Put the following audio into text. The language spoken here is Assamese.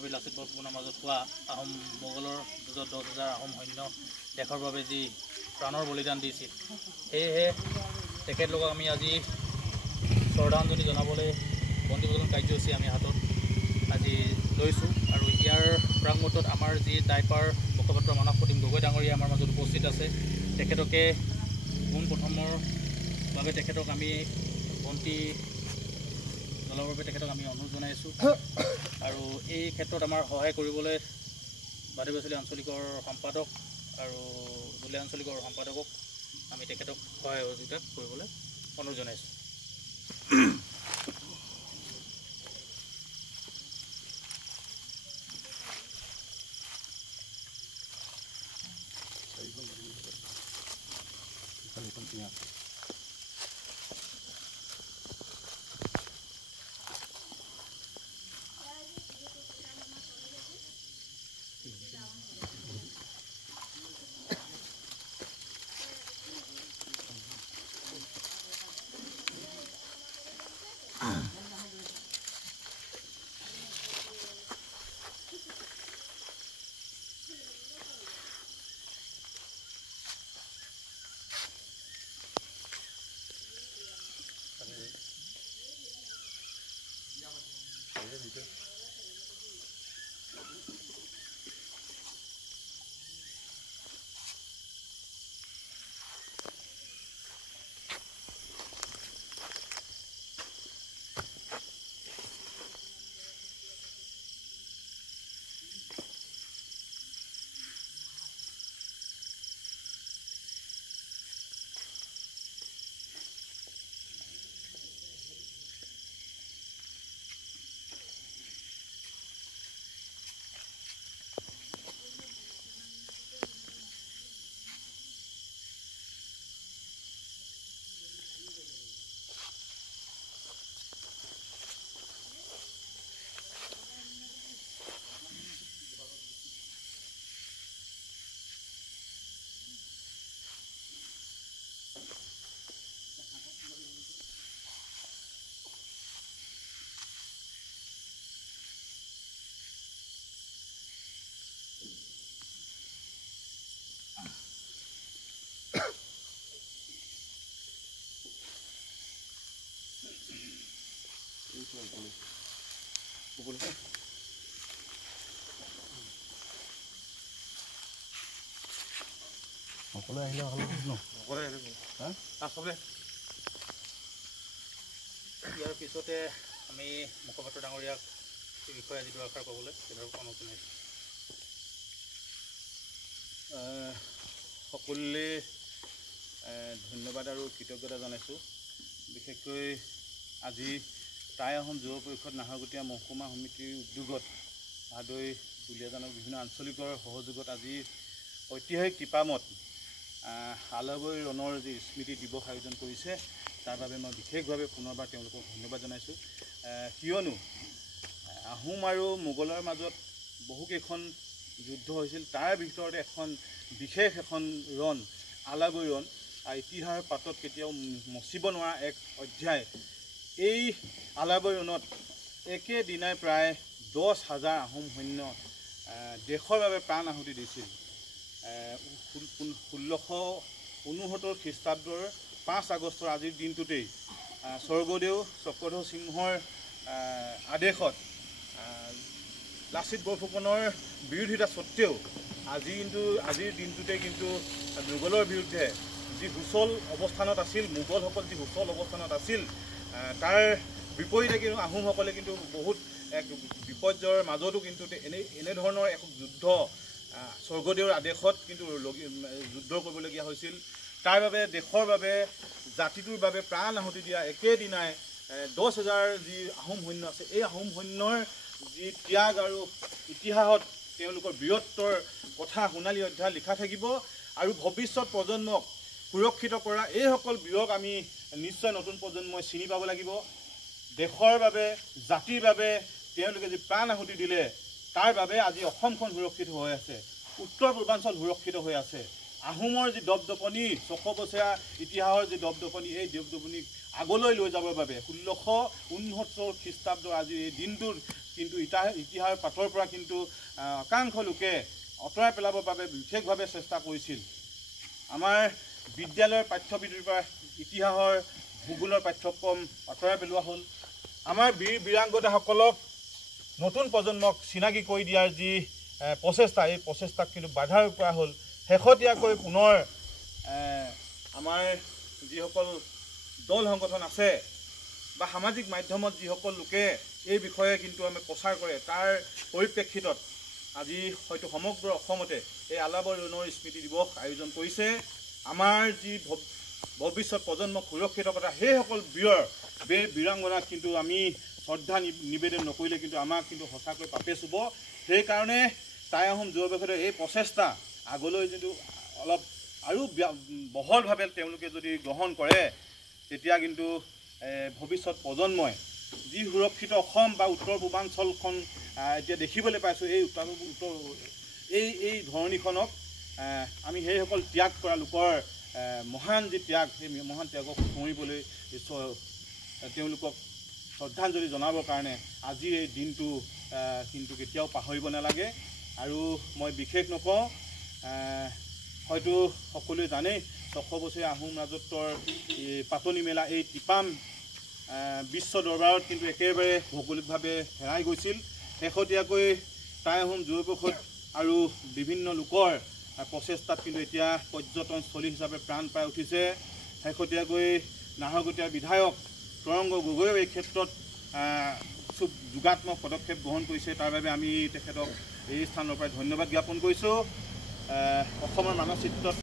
মহাবীৰ লাচিত বৰফুকনৰ মাজত হোৱা আহোম মোগলৰ যুঁজত 10,000 আহোম সৈন্য দেশৰ বাবে যি প্ৰাণৰ বলিদান দিছিল, সেয়েহে তেখেতলোকক আমি আজি শ্ৰদ্ধাঞ্জলি জনাবলৈ বন্দিপ্ৰদান কাৰ্যসূচী আমি হাতত আজি লৈছোঁ। আৰু ইয়াৰ প্ৰাংগণত আমাৰ যি টাইপাৰ মুখপাত্ৰ মানস প্ৰতিম গগৈ ডাঙৰীয়া আমাৰ মাজত উপস্থিত আছে। তেখেতকে পোনপ্ৰথমৰ বাবে তেখেতক আমি বন্তি জ্বলাবৰ বাবে তেখেতক আমি অনুৰোধ জনাইছোঁ। আৰু এই ক্ষেত্ৰত আমাৰ সহায় কৰিবলৈ বাদিবাচলি আঞ্চলিকৰ সম্পাদক আৰু দুলীয়া আঞ্চলিকৰ সম্পাদকক আমি তেখেতক সহায় সহযোগিতা কৰিবলৈ অনুৰোধ জনাইছোঁ। সকলোৱে আহিলে ভাল ন? ইয়াৰ পিছতে আমি মুখপাত্ৰ ডাঙৰীয়াক এই বিষয়ে আজি দুআষাৰ ক'বলৈ তেখেতক অনুৰোধ জনাইছোঁ। সকলোৱে ধন্যবাদ আৰু কৃতজ্ঞতা জনাইছোঁ। বিশেষকৈ আজি টাই আহোম যুৱ পৰিষদ নাহৰকটীয়া মহকুমা সমিতিৰ উদ্যোগত ভাদৈ দুলীয়াজানৰ বিভিন্ন আঞ্চলিকৰ সহযোগত আজি ঐতিহাসিক টিপামত আলাবৈ ৰণৰ যি স্মৃতি দিৱস আয়োজন কৰিছে, তাৰ বাবে মই বিশেষভাৱে পুনৰবাৰ তেওঁলোকক ধন্যবাদ জনাইছোঁ। কিয়নো আহোম আৰু মোগলৰ মাজত বহুকেইখন যুদ্ধ হৈছিল, তাৰ ভিতৰতে এখন বিশেষ এখন ৰণ আলাবৈ ৰণ, ইতিহাসৰ পাতত কেতিয়াও মচিব নোৱাৰা এক অধ্যায়। এই আলাবৈ ৰণত একেদিনাই প্ৰায় 10,000 আহোম সৈন্য দেশৰ বাবে প্ৰাণ আহুতি দিছিল। 1669 খ্ৰীষ্টাব্দৰ 5 আগষ্টৰ আজিৰ দিনটোতেই স্বৰ্গদেউ চক্ৰধৰ সিংহৰ আদেশত লাচিত বৰফুকনৰ বিৰোধিতা স্বত্তেও আজিৰ দিনটোতে কিন্তু মোগলৰ বিৰুদ্ধে যি সুচল অৱস্থানত আছিল, মোগলসকল যি সুচল অৱস্থানত আছিল, তাৰ বিপৰীতে কিন্তু আহোমসকলে কিন্তু বহুত এক বিপৰ্যয়ৰ মাজতো কিন্তু এনেধৰণৰ এক যুদ্ধ স্বৰ্গদেউৰ আদেশত কিন্তু যুদ্ধ কৰিবলগীয়া হৈছিল। তাৰ বাবে দেশৰ বাবে জাতিটোৰ বাবে প্ৰাণ আহুতি দিয়া একেদিনাই 10,000 যি আহোম সৈন্য আছে, এই আহোম সৈন্যৰ যি ত্যাগ আৰু ইতিহাসত তেওঁলোকৰ বীৰত্বৰ কথা সোণালী অধ্যায় লিখা থাকিব। আৰু ভৱিষ্যত প্ৰজন্মক সুৰক্ষিত কৰা এইসকল বীৰক আমি নিশ্চয় নতুন প্ৰজন্মই চিনি পাব লাগিব। দেশৰ বাবে জাতিৰ বাবে তেওঁলোকে যি প্ৰাণ আহুতি দিলে, তাৰ বাবে আজি অসমখন সুৰক্ষিত হৈ আছে, উত্তৰ পূৰ্বাঞ্চল সুৰক্ষিত হৈ আছে। আহোমৰ যি দপদপনি 600 বছৰীয়া ইতিহাসৰ যি দপদপনি এই দপদপনিক আগলৈ লৈ যাবৰ বাবে 1669 খ্ৰীষ্টাব্দৰ আজি এই দিনটোৰ কিন্তু ইতিহাসৰ পাতৰ পৰা কিন্তু একাংশ লোকে আঁতৰাই পেলাবৰ বাবে বিশেষভাৱে চেষ্টা কৰিছিল। আমাৰ বিদ্যালয়ৰ পাঠ্যপুথিৰ পৰা ইতিহাসৰ ভূগোলৰ পাঠ্যক্ৰম আঁতৰাই পেলোৱা হ'ল। আমাৰ বীৰ বীৰাংগনাসকলক নতুন প্ৰজন্মক চিনাকি কৰি দিয়াৰ যি প্ৰচেষ্টা এই প্ৰচেষ্টাক কিন্তু বাধাৰ পৰা হ'ল। শেহতীয়াকৈ পুনৰ আমাৰ যিসকল দল সংগঠন আছে বা সামাজিক মাধ্যমত যিসকল লোকে এই বিষয়ে কিন্তু আমি প্ৰচাৰ কৰে তাৰ পৰিপ্ৰেক্ষিতত আজি হয়তো সমগ্ৰ অসমতে এই আলাবৰ ৰণৰ স্মৃতি দিৱস আয়োজন কৰিছে। আমাৰ যি ভৱিষ্যত প্ৰজন্মক সুৰক্ষিত কৰা সেইসকল বীৰ বীৰাংগনাক কিন্তু আমি শ্ৰদ্ধা নিবেদন নকৰিলে কিন্তু আমাক কিন্তু সঁচাকৈ পাপে চুব। সেইকাৰণে টাই আহোম যুৱ পৰিষদৰ এই প্ৰচেষ্টা আগলৈ যিটো অলপ আৰু বহলভাৱে তেওঁলোকে যদি গ্ৰহণ কৰে তেতিয়া কিন্তু ভৱিষ্যত প্ৰজন্মই যি সুৰক্ষিত অসম বা উত্তৰ পূৰ্বাঞ্চলখন এতিয়া দেখিবলৈ পাইছোঁ এই ধৰণীখনক আমি সেইসকল ত্যাগ কৰা লোকৰ মহান যি ত্যাগ সেই মহান ত্যাগক স্মৰিবলৈ তেওঁলোকক শ্ৰদ্ধাঞ্জলি জনাবৰ কাৰণে আজিৰ এই দিনটো কিন্তু কেতিয়াও পাহৰিব নালাগে। আৰু মই বিশেষ নকওঁ, হয়তো সকলোৱে জানেই 600 বছৰীয়া আহোম ৰাজত্বৰ পাতনি মেলা এই টিপাম বিশ্ব দৰবাৰত কিন্তু একেবাৰে ভৌগোলিকভাৱে হেৰাই গৈছিল। শেহতীয়াকৈ টাই আহোম যুৱ পৰিষদ আৰু বিভিন্ন লোকৰ প্ৰচেষ্টাত কিন্তু এতিয়া পৰ্যটনস্থলী হিচাপে প্ৰাণ পাই উঠিছে। শেহতীয়াকৈ নাহৰকটীয়াৰ বিধায়ক তৰংগ গগৈয়েও এই ক্ষেত্ৰত খুব যোগাত্মক পদক্ষেপ গ্ৰহণ কৰিছে। তাৰ বাবে আমি তেখেতক এই স্থানৰ পৰা ধন্যবাদ জ্ঞাপন কৰিছোঁ। অসমৰ মানচিত্ৰত